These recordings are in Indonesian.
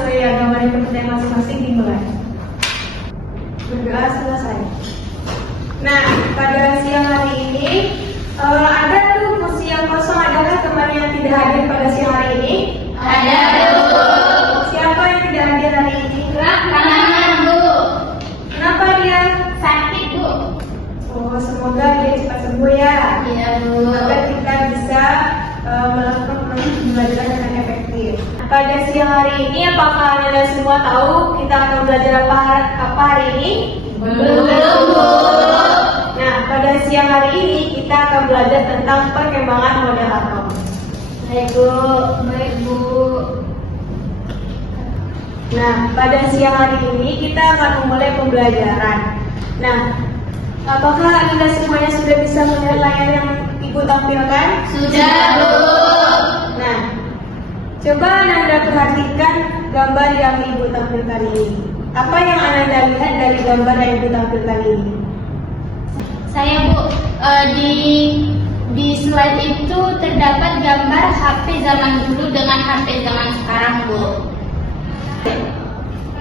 sesuai gambar yang pertanyaan masing-masing dimulai. Berdoa selesai. Nah, pada siang hari ini ada tuh kursi yang kosong. Adakah teman yang tidak hadir pada siang hari ini? Ada, Bu. Siapa yang tidak hadir hari ini? Tangan, Bu. Kenapa dia? Sakit, Bu. Oh, semoga dia cepat sembuh ya. Iya, Bu. Agar kita bisa melakukan pembelajaran dengan efektif. Pada siang hari ini, apakah Anda semua tahu kita akan belajar apa hari ini? Belum, Bu. Nah, pada siang hari ini kita akan belajar tentang perkembangan model atom. Baik, Bu. Baik, Bu. Nah, pada siang hari ini kita akan memulai pembelajaran. Nah, apakah Anda semuanya sudah bisa melihat layar yang Ibu tampilkan? Sudah, Bu. Nah, coba Anda perhatikan gambar yang Ibu tampilkan ini. Apa yang Anda lihat dari gambar yang Ibu tampilkan ini? Saya, Bu, di slide itu terdapat gambar HP zaman dulu dengan HP zaman sekarang, Bu.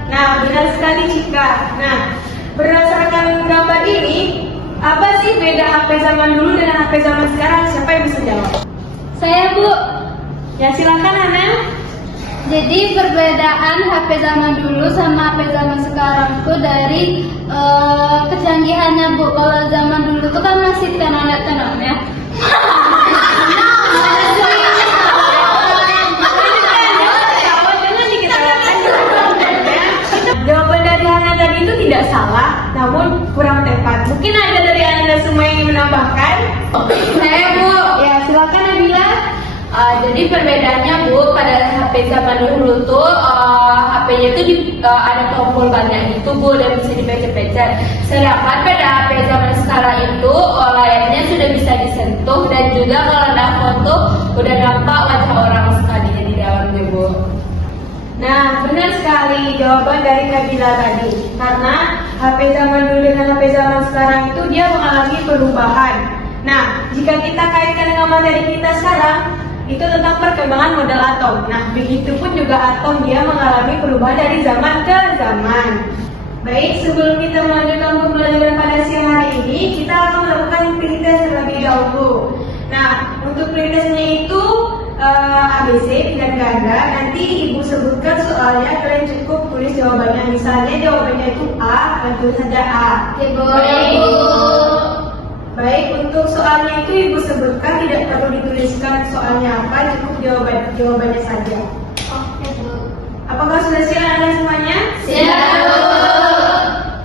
Nah, benar sekali Cika. Nah, berdasarkan gambar ini, apa sih beda HP zaman dulu dengan HP zaman sekarang? Siapa yang bisa jawab? Saya, Bu. Ya, silakan Ana. Jadi perbedaan HP zaman dulu sama HP zaman sekarang itu dari kecanggihannya, Bu. Kalau zaman dulu tuh kan masih tenonnya. Jawaban dari Hana tadi itu tidak salah, namun kurang tepat. Mungkin ada dari Anda semua yang ingin menambahkan? Saya, Bu. Ya, silakan Nabila. Jadi perbedaannya, Bu, pada HP zaman dulu tuh HP-nya itu ada tombol banyak gitu, Bu, dan bisa dipencet-pencet. Sedangkan pada HP zaman sekarang itu layarnya sudah bisa disentuh dan juga kalau nelfon tuh udah nampak wajah orang sekalinya di dalamnya, Bu. Nah, benar sekali jawaban dari Nabila tadi. Karena HP zaman dulu dengan HP zaman sekarang itu dia mengalami perubahan. Nah, jika kita kaitkan dengan materi kita sekarang, itu tentang perkembangan model atom. Nah, begitu pun juga atom dia mengalami perubahan dari zaman ke zaman. Baik, sebelum kita melanjutkan pembelajaran pada siang hari ini, kita akan melakukan pretest terlebih dahulu. Nah, untuk pretestnya itu ABC dengan ganda. Nanti Ibu sebutkan soalnya, kalian cukup tulis jawabannya. Misalnya jawabannya itu A, dan tulis saja A. Oke, Bu. Baik, Bu. Baik, untuk soalnya itu Ibu sebutkan, tidak perlu dituliskan soalnya apa, cukup jawabannya saja. Oke, Bu. Apakah sudah siap Anda semuanya? Siap, Bu.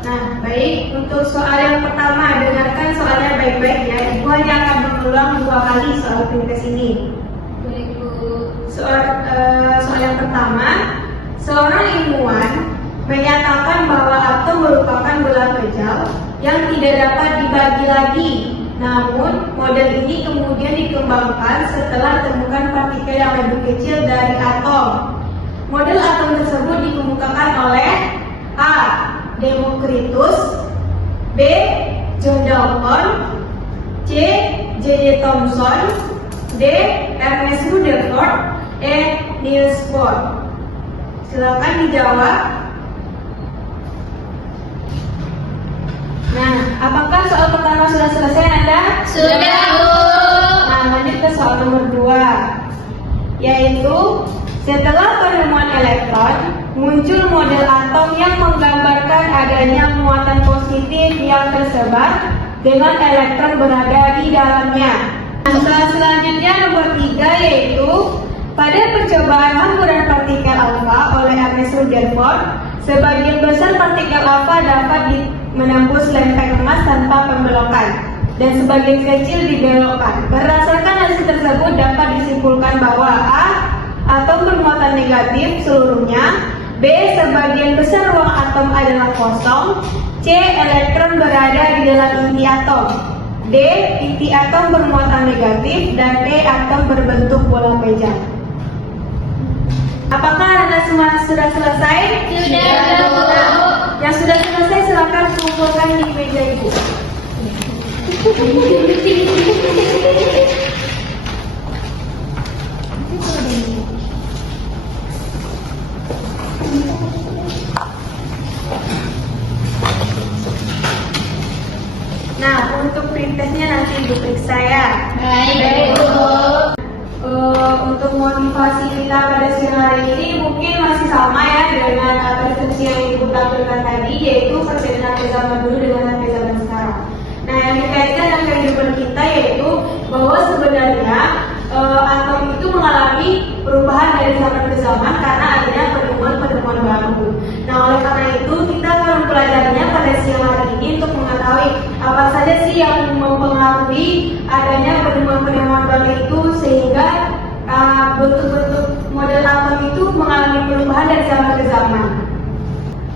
Nah, baik, untuk soal yang pertama, dengarkan soalnya baik-baik ya. Ibu hanya akan mengulang 2 kali soal pretest ini. Baik, Bu. Soal yang pertama, seorang ilmuwan menyatakan bahwa atom merupakan bola kecil yang tidak dapat dibagi lagi. Namun, model ini kemudian dikembangkan setelah ditemukan partikel yang lebih kecil dari atom. Model atom tersebut dikemukakan oleh A. Democritus, B. John Dalton, C. J.J. Thomson, D. Ernest Rutherford, E. Niels Bohr. Silakan dijawab. Nah, apakah soal pertama sudah selesai Anda? Sudah, Bu. Nah, lanjut ke soal nomor 2, yaitu setelah penemuan elektron, muncul model atom yang menggambarkan adanya muatan positif yang tersebar dengan elektron berada di dalamnya. Soal selanjutnya nomor 3, yaitu pada percobaan hamburan partikel alfa oleh Ernest Rutherford, sebagian besar partikel alfa dapat menembus lempeng emas tanpa pembelokan dan sebagian kecil dibelokkan. Berdasarkan hasil tersebut dapat disimpulkan bahwa A. Atom bermuatan negatif seluruhnya, B. Sebagian besar ruang atom adalah kosong, C. Elektron berada di dalam inti atom, D. Inti atom bermuatan negatif, dan E. Atom berbentuk bola pejam. Apakah Anda semua sudah selesai? Sudah, Bu. Yang sudah selesai silakan kumpulkan di meja Ibu. Ibu periksa ya. Baik, Bu. Untuk motivasi kita pada siang hari ini mungkin masih sama ya dengan deskripsi yang Ibu tampilkan tadi, yaitu perbedaan HP zaman dulu dengan HP zaman sekarang. Nah, yang dikaitkan dengan kehidupan kita yaitu bahwa sebenarnya atom itu mengalami perubahan dari zaman ke zaman karena adanya penemuan-penemuan baru. Nah, oleh karena itu kita akan mempelajarinya pada siang hari ini untuk mengetahui apa saja sih yang mempengaruhi adanya penemuan-penemuan baru itu sehingga bentuk-bentuk model atom itu mengalami perubahan dari zaman ke zaman.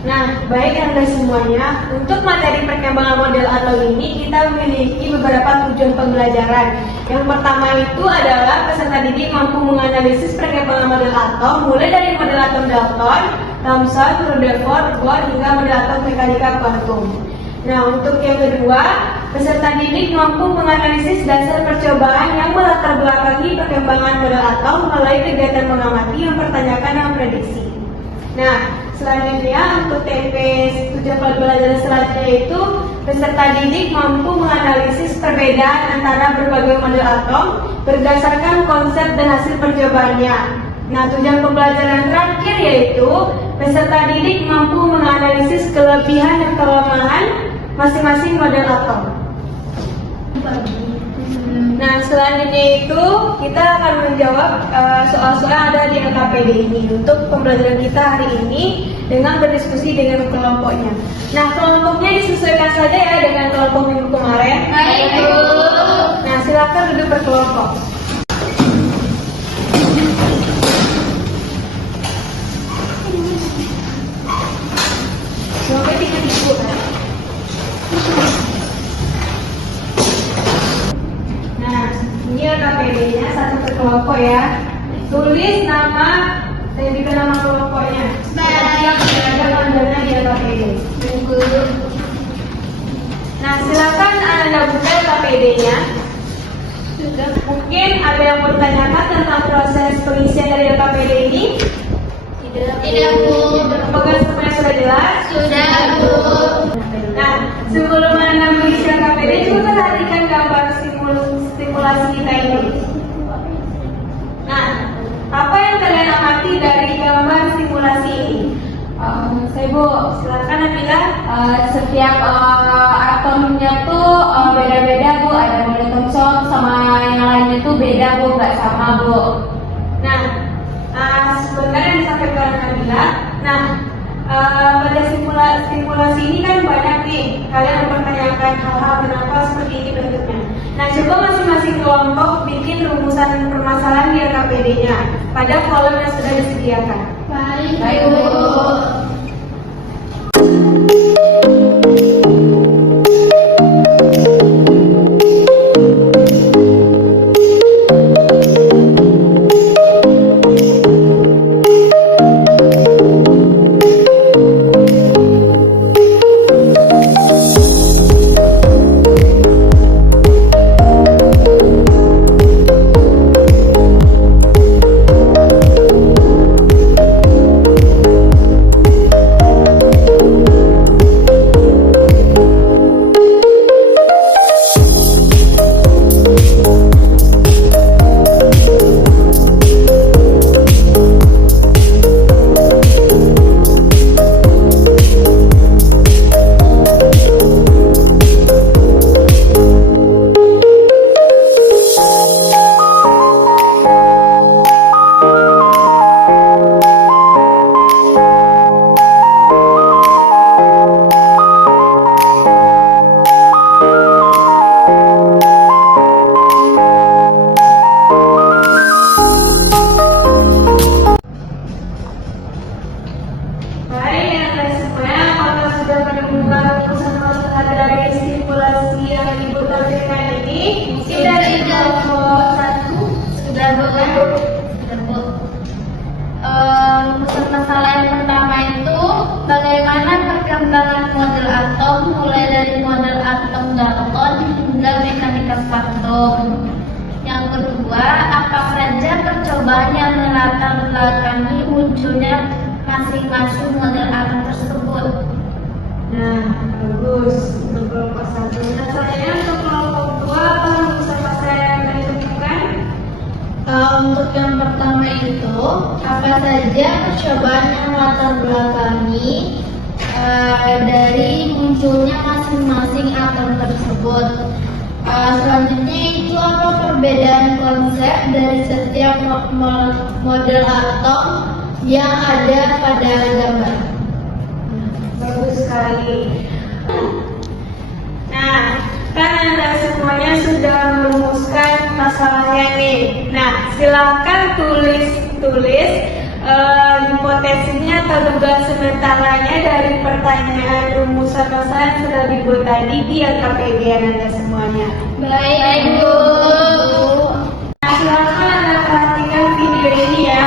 Nah, baik Anda semuanya, untuk materi perkembangan model atom ini kita memiliki beberapa tujuan pembelajaran. Yang pertama itu adalah peserta didik mampu menganalisis perkembangan model atom mulai dari model atom Dalton, Thomson, Rutherford, Bohr hingga model atom mekanika kuantum. Nah, untuk yang kedua, peserta didik mampu menganalisis dasar percobaan yang melatar belakangi perkembangan model atom melalui kegiatan mengamati, mempertanyakan, dan memprediksi. Nah, selanjutnya untuk TP tujuan pembelajaran selanjutnya itu peserta didik mampu menganalisis perbedaan antara berbagai model atom berdasarkan konsep dan hasil percobaannya. Nah, tujuan pembelajaran terakhir yaitu peserta didik mampu menganalisis kelebihan dan kelemahan masing-masing model atom. Nah, selanjutnya itu kita akan menjawab soal-soal yang ada di LKPD ini untuk pembelajaran kita hari ini dengan berdiskusi dengan kelompoknya. Nah, kelompoknya disesuaikan saja ya dengan kelompok minggu kemarin. Baik, Bu. Nah, silakan duduk berkelompok. Semoga tidak ikut. Nah, ini LKPD-nya satu per kelompok ya. Tulis nama dan juga nama kelompoknya. Baik. Ada pandangan di LKPD. Nah, silakan Anda buka LKPD-nya. Mungkin ada yang mau ditanyakan tentang proses pengisian dari LKPD ini? Tidak, Bu. Apakah semuanya sudah jelas? Sudah, Bu. Nah, sebelum Anda mengisi LKPD, coba perhatikan gambar simulasi kita ini. Nah, apa yang kalian amati dari gambar simulasi ini? Saya, Bu, Silakan Nabila. setiap atomnya tuh beda-beda, Bu. Ada model Thomson sama yang lainnya tuh beda, Bu, nggak sama, Bu. Nah, sebentar yang disampaikan Nabila. Nah, pada simulasi ini kan banyak nih kalian mempertanyakan hal-hal kenapa seperti ini bentuknya. Nah, coba masing-masing kelompok bikin rumusan permasalahan di LKPD-nya pada kolom yang sudah disediakan. Baik, Bu. Baik, Anda semuanya, apakah sudah menemukan rumusan permasalahan dari simulasi yang Ibu tampilkan ini? Mungkin dari kelompok satu sudah, Bu. Rumusan masalah yang pertama itu bagaimana perkembangan model atom mulai dari model atom Dalton hingga mekanika kuantum. Yang kedua, apa saja percobaan yang melatar belakangi munculnya masing-masing model atom tersebut. Nah, bagus untuk kelompok satu. Nah, selanjutnya untuk kelompok dua, apa itu, apa saja percobaan yang latar belakangi dari munculnya masing-masing atom tersebut. Selanjutnya itu apa perbedaan konsep dari setiap model atom yang ada pada gambar. Bagus sekali. Nah, kan Anda semuanya sudah merumuskan masalahnya nih. Nah, silakan tulis hipotesisnya atau dugaan sementaranya dari pertanyaan rumusan masalah yang sudah dibuat tadi di LKPD Anda semuanya. Baik, Bu. Nah, silakan Anda perhatikan video ini ya.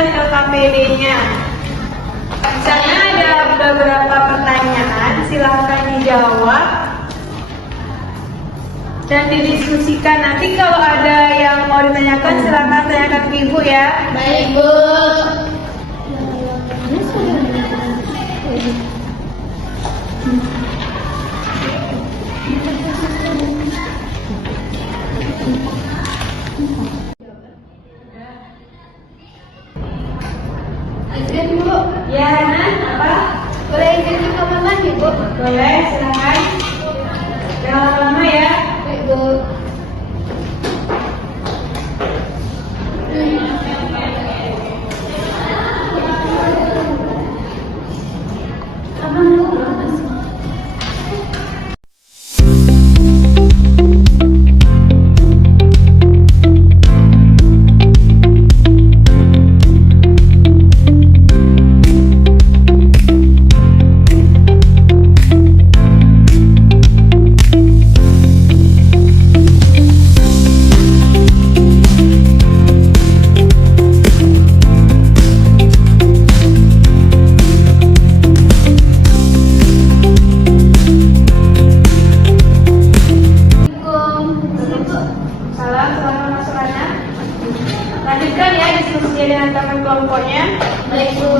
LKPD-nya. Di sana ada beberapa pertanyaan, silahkan dijawab dan didiskusikan. Nanti kalau ada yang mau ditanyakan, silahkan tanyakan ke Ibu ya. Baik, Bu. Izin, Bu. Ya, Hana, apa? Boleh izin ke kamar lagi, Bu? Boleh, silahkan. Jangan lama ya. Baik, Bu. Salam, selamat masuk Hana. Lanjutkan ya diskusinya dengan teman kelompoknya. Baik, Bu.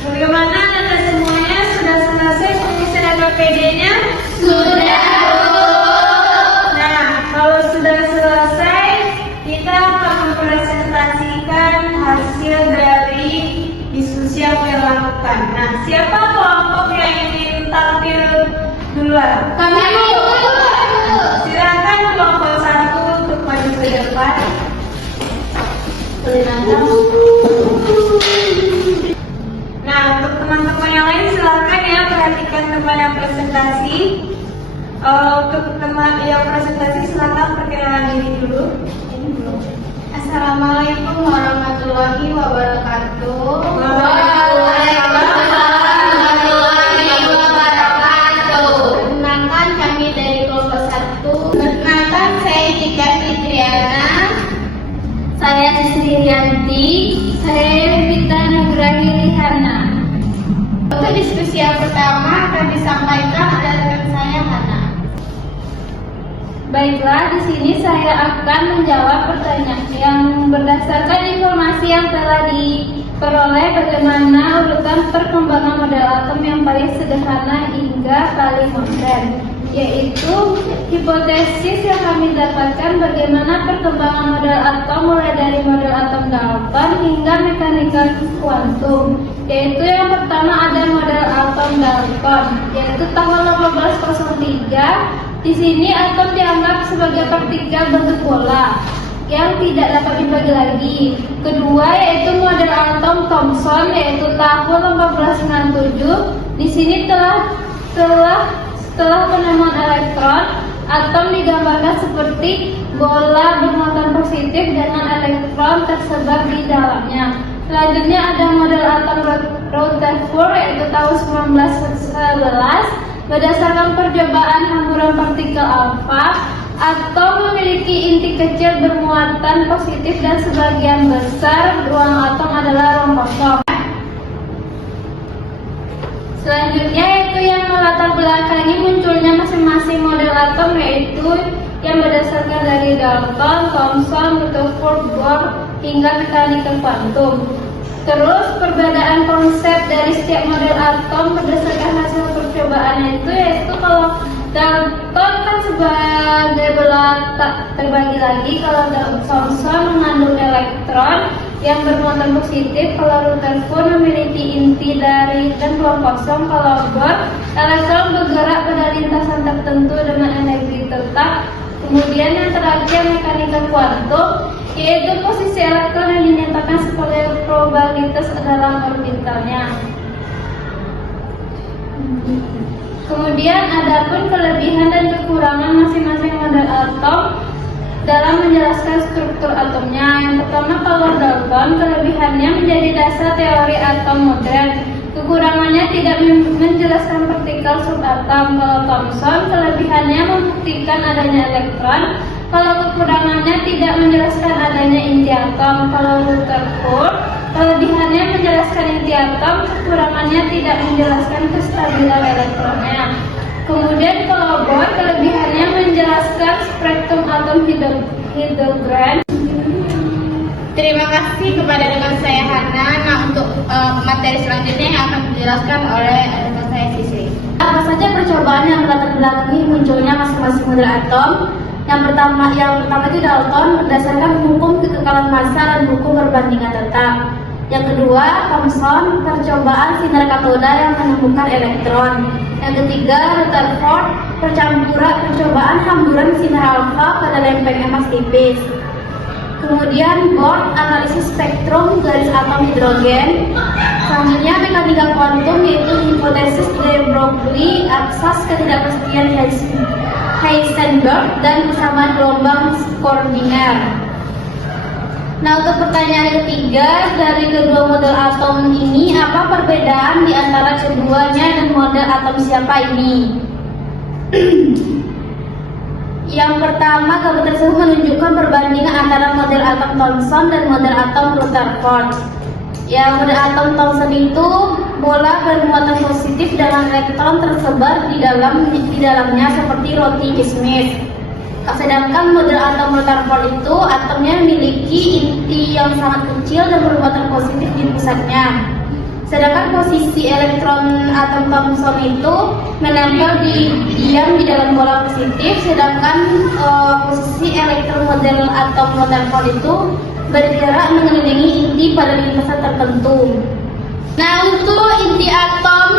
Bagaimana Anda semuanya sudah selesai penulisan LKPD-nya? Sudah, Bu. Nah, kalau sudah selesai, kita akan mempresentasikan hasil dari diskusi yang kita lakukan. Nah, siapa kelompok yang ingin tampil duluan? Kami, Bu. Silakan kelompok 1 untuk maju ke depan. Nah, untuk teman-teman yang lain silakan ya perhatikan teman yang presentasi. Untuk teman yang presentasi silakan perkenalan diri dulu. Assalamualaikum warahmatullahi wabarakatuh. Perkenalkan kami dari kelompok 1. Perkenalkan saya Cika Fitriana Saya Sri Rianti. Saya Vita Nugrahi Rihana. Untuk diskusi yang pertama akan disampaikan oleh rekan saya Hana. Baiklah, di sini saya akan menjawab pertanyaan yang berdasarkan informasi yang telah diperoleh bagaimana urutan perkembangan model atom yang paling sederhana hingga paling modern, yaitu hipotesis yang kami dapatkan bagaimana perkembangan model atom mulai dari model atom Dalton hingga mekanika kuantum. Yaitu yang pertama ada model atom Dalton, yaitu tahun 1803. Di sini atom dianggap sebagai partikel bentuk bola yang tidak dapat dibagi lagi. Kedua yaitu model atom Thomson, yaitu tahun 1897. Di sini setelah penemuan elektron, atom digambarkan seperti bola bermuatan positif dengan elektron tersebar di dalamnya. Selanjutnya ada model atom Rutherford, yaitu tahun 1911. Berdasarkan percobaan hamburan partikel alfa, atom memiliki inti kecil bermuatan positif dan sebagian besar ruang atom adalah ruang kosong. Selanjutnya yaitu yang melatar belakangi munculnya masing-masing model atom, yaitu yang berdasarkan dari Dalton, Thomson, Rutherford, Bohr hingga mekanika kuantum. Terus perbedaan konsep dari setiap model atom berdasarkan hasil percobaannya yaitu kalau Dalton kan sebagai bola tak terbagi lagi, kalau Thomson mengandung elektron yang bermuatan positif, kalau Rutherford memiliki inti dari dan ruang kosong, kalau Bohr elektron bergerak pada lintasan tertentu dengan energi tetap. Kemudian yang terakhir mekanika kuantum, yaitu posisi elektron yang dinyatakan sebagai probabilitas dalam orbitalnya. Kemudian adapun kelebihan dan kekurangan masing-masing model atom dalam menjelaskan struktur atomnya. Yang pertama kalau Dalton, kelebihannya menjadi dasar teori atom modern. Kekurangannya tidak menjelaskan partikel subatom. Kalau Thomson, kelebihannya membuktikan adanya elektron. Kalau kekurangannya tidak menjelaskan adanya inti atom. Kalau Rutherford, kelebihannya menjelaskan inti atom, kekurangannya tidak menjelaskan kestabilan elektronnya. Kemudian kalau Bohr, kelebihannya menjelaskan spektrum atom Hildebrand. Terima kasih kepada rekan saya Hana. Nah, untuk materi selanjutnya yang akan dijelaskan oleh rekan saya Sisri. Apa saja percobaan yang melatar belakangi munculnya masing-masing model atom? Yang pertama itu Dalton berdasarkan hukum kekekalan massa dan hukum perbandingan tetap. Yang kedua, Thomson, percobaan sinar katoda yang menemukan elektron. Yang ketiga, Rutherford, percobaan hamburan sinar alfa pada lempeng emas tipis. Kemudian Bohr, analisis spektrum garis atom hidrogen. Selanjutnya mekanika kuantum, yaitu hipotesis de Broglie asas ketidakpastian Heisenberg dan persamaan gelombang Schrödinger. Nah, untuk pertanyaan ketiga, dari kedua model atom ini apa perbedaan di antara keduanya dan model atom siapa ini? Yang pertama, gambar tersebut menunjukkan perbandingan antara model atom Thomson dan model atom Rutherford. Yang model atom Thomson itu bola bermuatan positif dengan elektron tersebar di dalamnya seperti roti kismis. Sedangkan model atom Rutherford itu atomnya memiliki inti yang sangat kecil dan bermuatan positif di pusatnya. Sedangkan posisi elektron atom Thomson itu menempel diam di dalam bola positif, sedangkan posisi elektron model atom Rutherford itu bergerak mengelilingi inti pada lintasan tertentu. Nah, untuk inti atom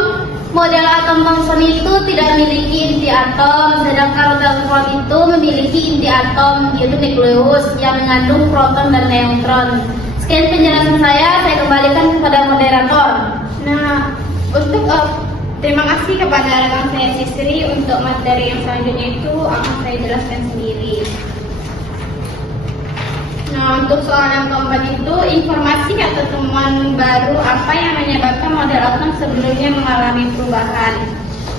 model atom Thomson itu tidak memiliki inti atom, sedangkan Rutherford itu memiliki inti atom, yaitu nukleus yang mengandung proton dan neutron. Sekian penjelasan saya kembalikan kepada moderator. Nah, untuk terima kasih kepada rekan saya Sisri. Untuk materi yang selanjutnya itu akan saya jelaskan sendiri. Nah, untuk soal yang keempat itu informasi atau temuan baru apa yang menyebabkan model atom sebelumnya mengalami perubahan.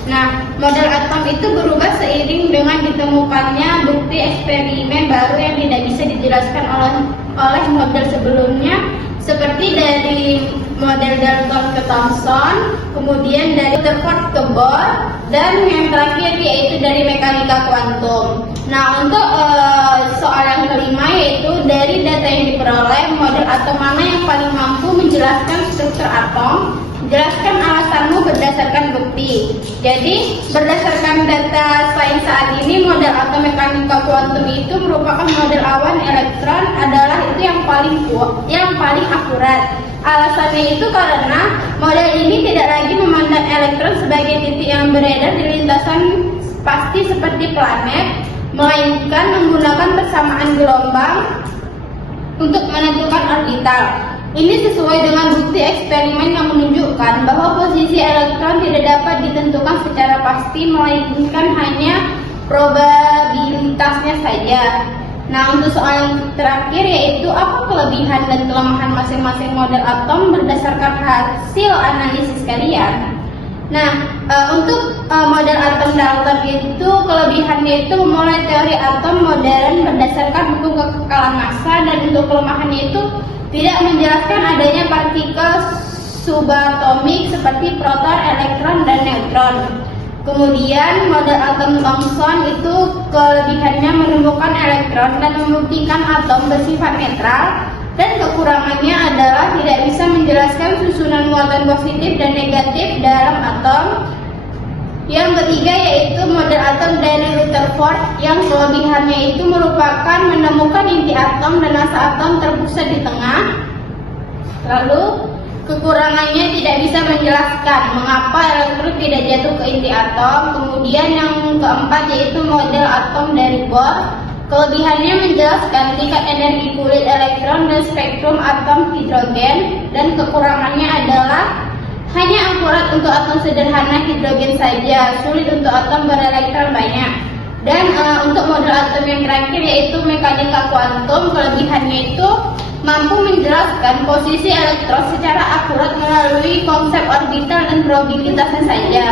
Nah, model atom itu berubah seiring dengan ditemukannya bukti eksperimen baru yang tidak bisa dijelaskan dijelaskan oleh model sebelumnya, seperti dari model Dalton ke Thomson, kemudian dari Rutherford ke Bohr, dan yang terakhir yaitu dari mekanika kuantum. Nah, untuk soal yang kelima yaitu dari data yang diperoleh, model atom mana yang paling mampu menjelaskan struktur atom? Jelaskan alasanmu berdasarkan bukti. Jadi, berdasarkan data sains saat ini, model atom mekanika kuantum itu merupakan model awan elektron adalah itu yang paling akurat. Alasannya itu karena model ini tidak lagi memandang elektron sebagai titik yang beredar di lintasan pasti seperti planet, melainkan menggunakan persamaan gelombang untuk menentukan orbital. Ini sesuai dengan bukti eksperimen yang menunjukkan bahwa posisi elektron tidak dapat ditentukan secara pasti, melainkan hanya probabilitasnya saja. Nah, untuk soal yang terakhir yaitu apa kelebihan dan kelemahan masing-masing model atom berdasarkan hasil analisis kalian. Nah, untuk model atom Dalton itu kelebihannya itu memulai teori atom modern berdasarkan hukum kekekalan massa, dan untuk kelemahannya itu tidak menjelaskan adanya partikel subatomik seperti proton, elektron, dan neutron. Kemudian model atom Thomson itu kelebihannya menemukan elektron dan membuktikan atom bersifat netral, dan kekurangannya adalah tidak bisa menjelaskan susunan muatan positif dan negatif dalam atom. Yang ketiga yaitu model atom dari Rutherford, yang kelebihannya itu merupakan menemukan inti atom dan massa atom terpusat di tengah. Lalu kekurangannya tidak bisa menjelaskan mengapa elektron tidak jatuh ke inti atom. Kemudian yang keempat yaitu model atom dari Bohr. Kelebihannya menjelaskan tingkat energi kulit elektron dan spektrum atom hidrogen, dan kekurangannya adalah hanya akurat untuk atom sederhana hidrogen saja, sulit untuk atom berelektron banyak. Dan untuk model atom yang terakhir yaitu mekanika kuantum, kelebihannya itu mampu menjelaskan posisi elektron secara akurat melalui konsep orbital dan probabilitasnya saja.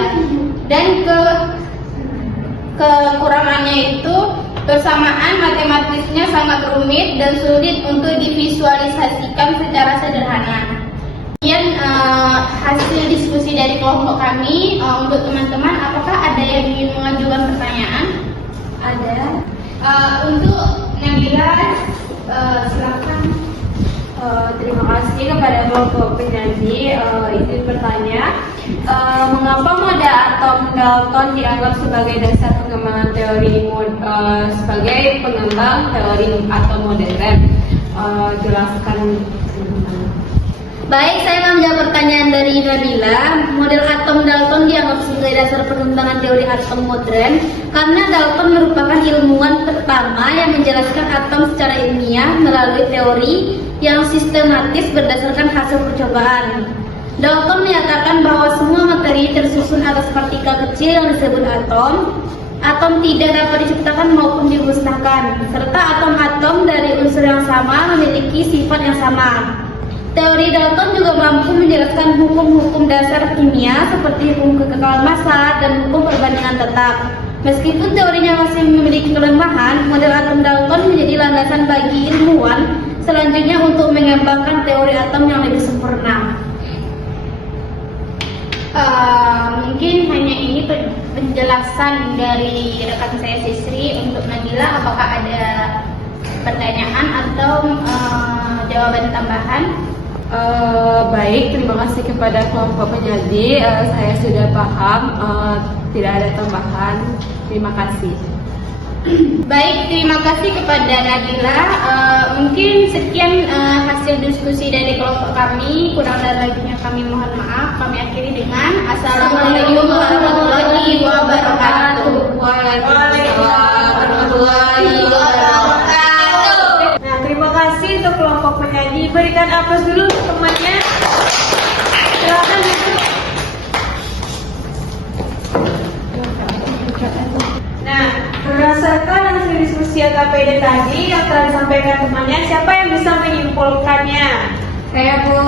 Dan kekurangannya itu persamaan matematisnya sangat rumit dan sulit untuk divisualisasikan secara sederhana. Kemudian hasil diskusi dari kelompok kami, untuk teman-teman apakah ada yang ingin mengajukan pertanyaan? Ada. Untuk Nabila, silakan. Terima kasih kepada kelompok penyaji. Izin bertanya, mengapa model atom Dalton dianggap sebagai dasar pengembangan teori sebagai pengembang teori atom modern? Jelaskan. Baik, saya akan menjawab pertanyaan dari Nabila. Model atom Dalton dianggap sebagai dasar pengembangan teori atom modern karena Dalton merupakan ilmuwan pertama yang menjelaskan atom secara ilmiah melalui teori yang sistematis berdasarkan hasil percobaan. Dalton menyatakan bahwa semua materi tersusun atas partikel kecil yang disebut atom. Atom tidak dapat diciptakan maupun dimusnahkan, serta atom-atom dari unsur yang sama memiliki sifat yang sama. Teori Dalton juga mampu menjelaskan hukum-hukum dasar kimia seperti hukum kekekalan massa dan hukum perbandingan tetap. Meskipun teorinya masih memiliki kelemahan, model atom Dalton menjadi landasan bagi ilmuwan selanjutnya untuk mengembangkan teori atom yang lebih sempurna. Mungkin hanya ini penjelasan dari rekan saya Sisri. Untuk Nabila, apakah ada pertanyaan atau jawaban tambahan? Baik, terima kasih kepada kelompok penyaji. Saya sudah paham, tidak ada tambahan. Terima kasih. Baik, terima kasih kepada Nabila. Mungkin sekian hasil diskusi dari kelompok kami. Kurang dan lebihnya kami mohon maaf. Kami akhiri dengan Assalamualaikum warahmatullahi wabarakatuh. Waalaikumsalam warahmatullahi wabarakatuh. Nah, terima kasih untuk kelompok penyaji. Berikan aplaus dulu untuk temannya. Silakan duduk. Nah, berdasarkan hasil diskusi KPD tadi yang telah disampaikan temannya, siapa yang bisa menyimpulkannya? Saya, Bu.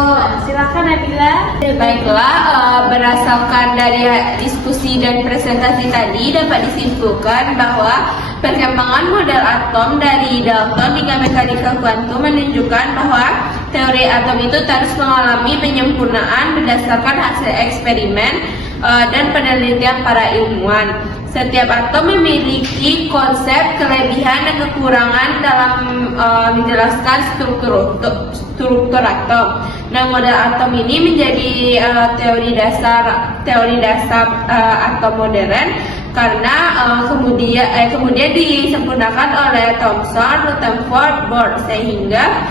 Silakan Nabila. Baiklah, berdasarkan dari diskusi dan presentasi tadi dapat disimpulkan bahwa Perkembangan model atom dari Dalton hingga mekanika kuantum menunjukkan bahwa teori atom itu terus mengalami penyempurnaan berdasarkan hasil eksperimen dan penelitian para ilmuwan. Setiap atom memiliki konsep, kelebihan, dan kekurangan dalam menjelaskan struktur atom. Nah, model atom ini menjadi teori dasar atom modern karena kemudian disempurnakan oleh Thomson, Rutherford, Bohr sehingga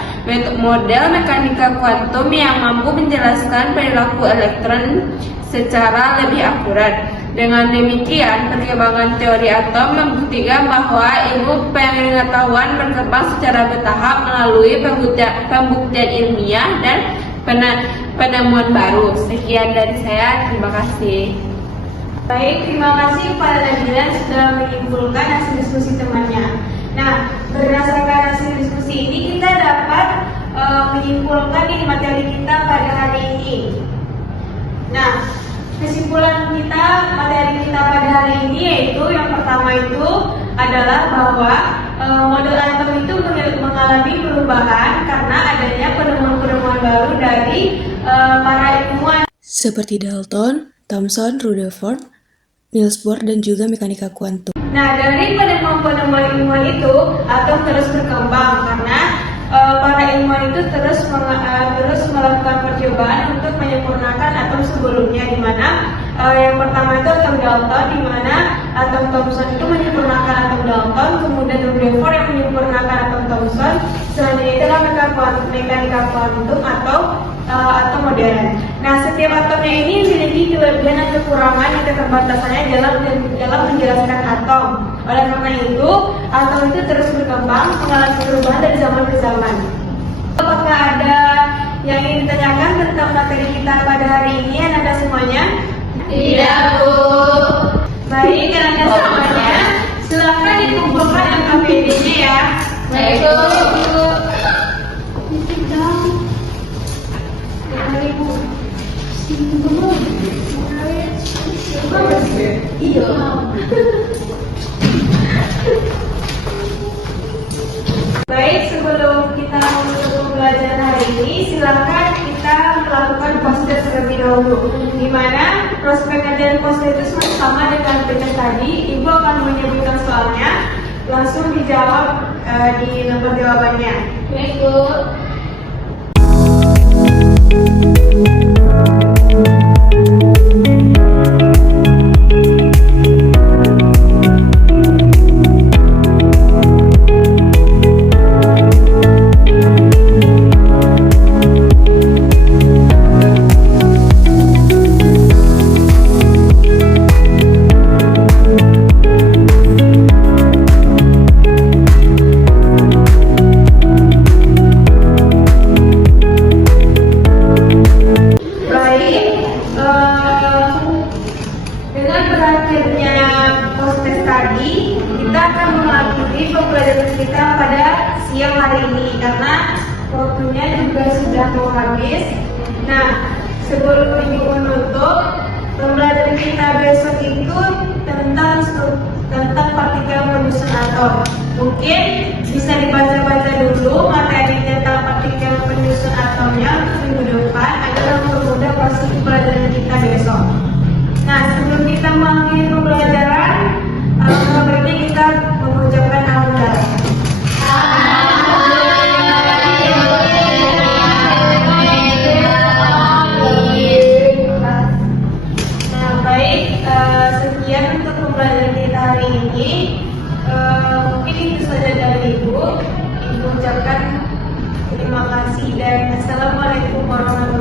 model mekanika kuantum yang mampu menjelaskan perilaku elektron secara lebih akurat. Dengan demikian, perkembangan teori atom membuktikan bahwa ilmu pengetahuan berkembang secara bertahap melalui pembuktian ilmiah dan penemuan baru. Sekian dari saya, terima kasih. Baik, terima kasih kepada Nabila sudah menyimpulkan hasil diskusi temannya. Nah, berdasarkan hasil diskusi ini kita dapat menyimpulkan nih materi kita pada hari ini. Nah, kesimpulan kita materi kita pada hari ini yaitu yang pertama itu adalah bahwa model atom itu mengalami perubahan karena adanya penemuan-penemuan baru dari para ilmuwan seperti Dalton, Thomson, Rutherford, Niels Bohr, dan juga mekanika kuantum. Nah, dari penemuan-penemuan ilmuwan itu atom terus berkembang karena para ilmuwan itu terus melakukan percobaan untuk menyempurnakan atom sebelumnya, di mana yang pertama itu atom Dalton, di mana atom Thomson itu menyempurnakan atom Dalton, kemudian Rutherford yang menyempurnakan atom Thomson, selanjutnya itulah mekanika kuantum atau atom modern. Nah, setiap atomnya ini memiliki kelebihan dan kekurangan dan keterbatasannya dalam menjelaskan atom. Oleh karena itu, atom itu terus berkembang, mengalami perubahan dari zaman ke zaman. Apakah ada yang ingin ditanyakan tentang materi kita pada hari ini, anak-anak semuanya? Tidak, Bu. Baik, anak-anak semuanya, silakan dikumpulkan NKPD-nya ya. Baik, Bu. Baik, sebelum kita menutup pembelajaran hari ini, silakan kita melakukan poster terlebih dahulu. Di mana prospek dan poster itu sama dengan PT tadi. Ibu akan menyebutkan soalnya, langsung dijawab di nomor jawabannya. Baik, Bu. Dengan berakhirnya proses tadi, kita akan mengakhiri pembelajaran kita pada siang hari ini karena waktunya juga sudah mau habis. Nah, sebelum ibu menutup, pembelajaran kita besok itu tentang partikel penyusun atom. Mungkin bisa dibaca-baca dulu materi tentang partikel penyusun atomnya untuk minggu depan agar mempermudah proses pembelajaran kita besok. Nah, sebelum kita mengakhiri pembelajaran, sebaiknya kita mengucapkan alhamdulillah. Nah, baik, sekian untuk pembelajaran kita hari ini. Mungkin itu saja dari Ibu. Ibu ucapkan terima kasih dan assalamualaikum warahmatullahi wabarakatuh.